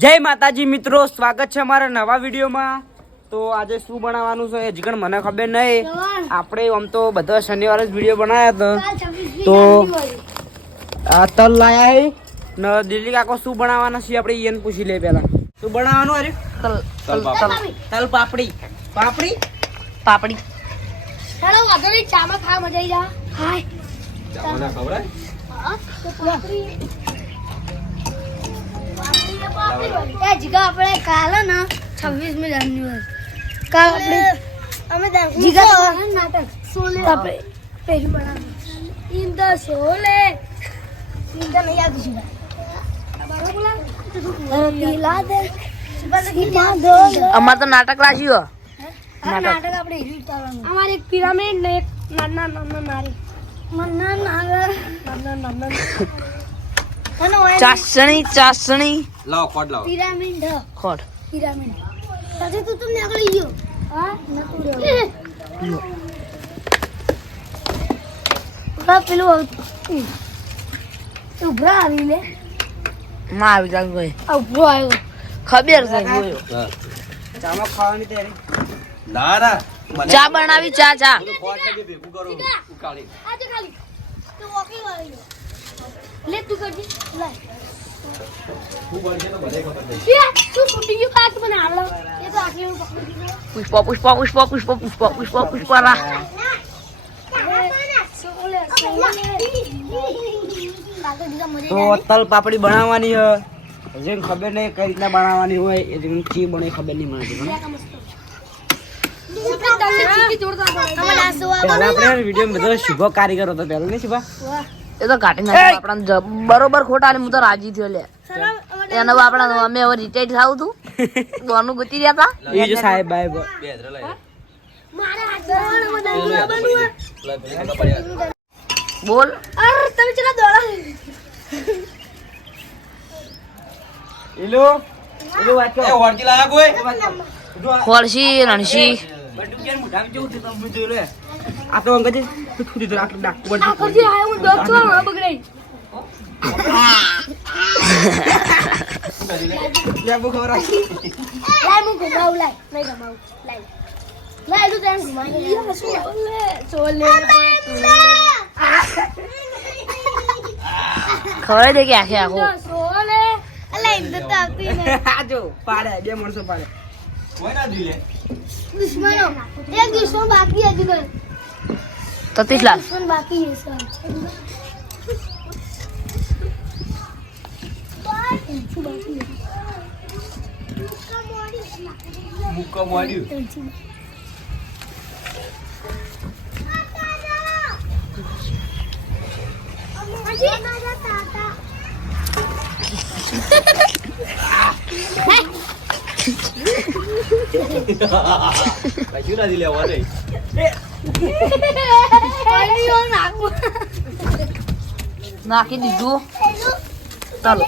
જય માતાજી મિત્રો સ્વાગત છે અમારા નવા વિડીયોમાં. તો આજે શું બનાવવાનું છે હજી પણ મને ખબર નહીં. આપણે આમ તો બધા શનિવારે જ વીડિયો બનાવ્યા હતા. તો આ તલ લાયા હે. ને દિલ્હી કાકો શું બનાવવાના છે આપણે એને પૂછી લે પહેલા. શું બનાવવાનું અરે? તલ તલ તલ પાપડી. પાપડી. પાપડી. હેલો વાંધો નહીં. ચામાં ખા મજા આવી જા. હાય. ચામાં. ખવડાય? હા, પાપડી. એ જીગા આપણે કાલે ને છવ્વીસમી જાન્યુઆરી કાલ આપણે અમે જીગા નાટક સોલે આપણે પહેલું બનાવ્યું in the Sholay in the નહીં આવતું જીગા પીલા અમાર તો નાટક રાખ્યું નાટક આપણે. અમારે એક પિરામિડ ને એક નાના નાના નારી. નાના. નાના નાના નાના. ચાસણી ચાસણી. લાવો ખોટ લાવો. પિરામિડ. ખોટ પિરામિડ. પછી તું તમને આગળ ઈયો હા નતું રહ્યો. ઉભરા પેલું આવતું. ઉભરા આવી લે. માં આવી જાય ભાઈ. આ ઉભરો આવ્યો. ખબર છે હા. ચામાં ખાવાની તૈયારી? ના ના. ચા બનાવી ચા ચા. બી ભેગું કરો. ઉકાળી. આજે ખાલી. તો વોકી વાળી લો. લે. તું કરજી દીધો. પુષ્પ પુષ્પ પુષ્પ પુષ્પ પુષ્પ પુષ્પ પુષ્પ રા તો તલ પાપડી બનાવવાની હજી ખબર નહીં કઈ રીતના બનાવવાની હોય. એ જેમ બને ખબર નહીં મને આપણે વીડિયો બધો શુભ કારીગર હતો. પહેલા નહીં શુભા? એ તો કાઢી નાખ્યું આપણા બરોબર ખોટા હું તો રાજી થયો લે એનો આપણા અમે હવે રિટાયર થાવ તું દોનું ગુતી રહ્યા હતા એ જો સાહેબ બાય બે હજાર લઈ બોલ તમે ચલા દોડા એલો એલો વાત એ કરો વળતી લાયા કોઈ ખોળશી રણશી બટુ કેમ મોઢામાં જેવું તમે જોઈ લે આ તો અંગજ થૂ દર આટલું ડાકુ આ કરજી આ હું દોડ છો હવે બગડાઈ. લે બુ ખબર આવી લે હું ઘુમાવું લાય. નહીં ઘુમાવું લાય. લાય તું તેમ ઘુમાવી સોલે સોલે ખબર છે કે આખે આખો? સોલે અલા ઇન્દર તો આવતી ને આ જો પાડે બે માણસો પાડે. કોઈ ના દિલે દુશ્મનો. એક દુશ્મન બાકી હજી તો તતીશ લાલ દુશ્મન બાકી છે સર. મુક્કો મોડ્યું. કશું ના દિલે હવે નહીં નાખી દીધું. ચાલો.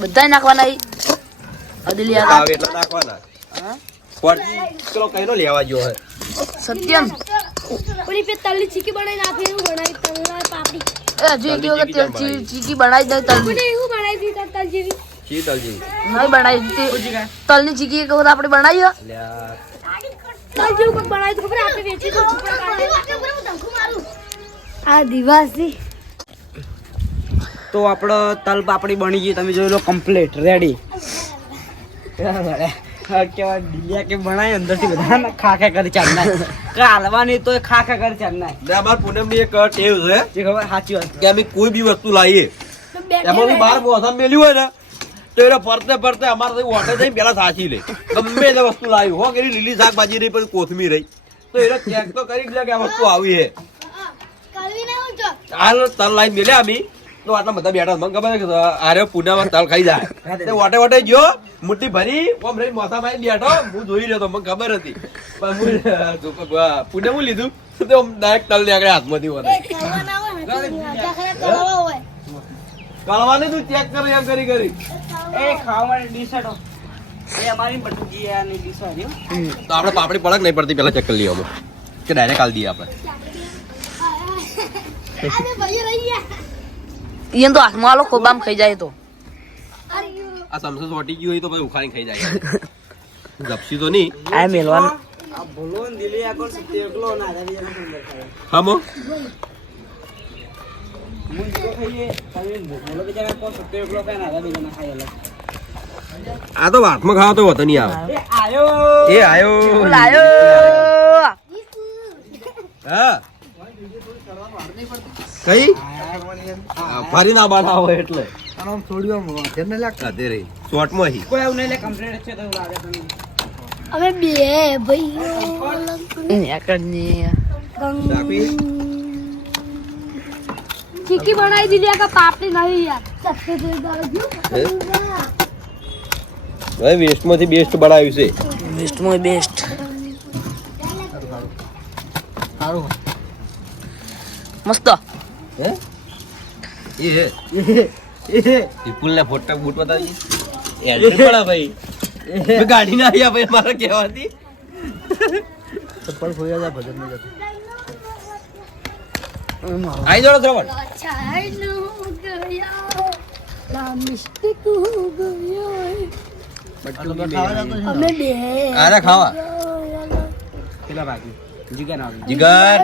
બધા નાખવાના. અદલી નાખવાના. લેવા સત્યમ. ઓલી પે ચીકી બનાવી નાખી એવું બનાવી તલ્લા પાપડી. એ હજુ એક વખત ચીકી બનાવી. દે તલ એવું બનાવી દીધા તલ જેવી? શીતલજી નહીં બનાવી દીધી. તલની જીગી એક વખત આપણે બનાવી તલ જેવું કંઈક બનાવી તો ખબર આપણે વેચી તો આ દિવાસી. તો આપણો તલ પાપડી બની ગઈ તમે જોઈ લો કમ્પ્લીટ રેડી કેવા ઢીલિયા કે બનાય અંદરથી બધા ખા ખા કરી ચાલના કાલવાની તો ખા ખા કરી ચાલના ને અમાર પૂનમની એક ટેવ છે. જે ખબર સાચી વાત. કે અમે કોઈ બી વસ્તુ લાવીએ. એમાં બી બાર મેલ્યું હોય ને તો એને ફરતે ફરતે અમારે ઓટે જઈને પેલા સાચી લે. ગમે તે વસ્તુ લાવી. હો કે લીલી શાકભાજી રહી પછી કોથમી રહી. તો એને ચેક તો કરી જ લે કે આ વસ્તુ આવી હે હાલ તલ લાઈન મેલ્યા અમે. તો આટલા બધા બેઠા મને ખબર છે કે આરે પુનામાં તલ ખાઈ જાય. તે વટે વટે ગયો મુઠ્ઠી ભરી ઓમ રહી આવીને બેઠો. હું જોઈ રહ્યો તો મને ખબર હતી. પણ હું હું લીધું. તો ડાયરેક્ટ તલ હાથમાંથી વળે ના જાખરા કળવા હોય. કળવાની તું ચેક કરે એમ કરી કરી. એ ખાવા માટે ડીશ એ અમારી બટુકી અને ડીશ હતી તો આપણે પાપડી પડક નહીં પડતી પેલા ચેક કરી લઈએ અમે. કે ડાયરેક્ટ આલ દઈએ આપણે. ઈયન તો હાથમાં આલો ખોબામ ખાઈ જાય તો. આ સમસસ વટી ગયું હોય તો પછી ઉખાડીને ખાઈ જાય. ગપસી તો નહીં. આ મેલવાન. આ ભૂલો દિલી આગળ સિત્તેર એકલો ના સુંદર હમો આ તો હાથમાં ખાવા તો હોતો નહીં આવે એ આયો એ આયો લાયો હા કઈ આ ફરી ના બાના હોય એટલે અધે રહી શોર્ટમાં ચીકી બનાવી દીધી આ પાપડી નહીં યાર? હવે વેસ્ટમાંથી બેસ્ટ બનાવ્યું છે. વેસ્ટમાં બેસ્ટ મસ્ત. હે? એ હે. વિપુલ ને ફોટા બૂટ બતાવી એડ્રેસ પડા ભાઈ. ગાડી ના આવ્યા ભાઈ મારા કહેવાથી. આઈ જાઓ શ્રવણ ચાઈનો ગયો લા મિસ્ટેક હો અરે ખાવા પેલા બાકી જીગર આવી. જીગર.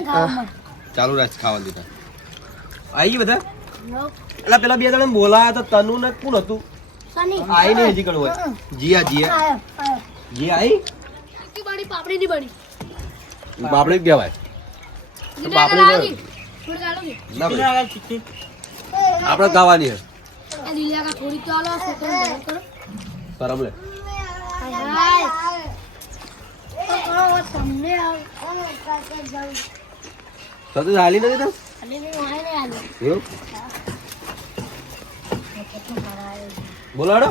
ચાલુ રાખ ખાવા દીધા. આઈ ગયું બધા? એટલે પેલા બે જણા બોલાયા તો તનુ ને કોણ હતું? આઈ ને હજી કણ હોય જીયા જીયા. આયો આયો જી આઈ? બાપડી પાપડી ની બની. બાપડે જ કહેવાય. તો આપણે હાય હાય તો હાલી નથી આલો એવું? બોલાડો.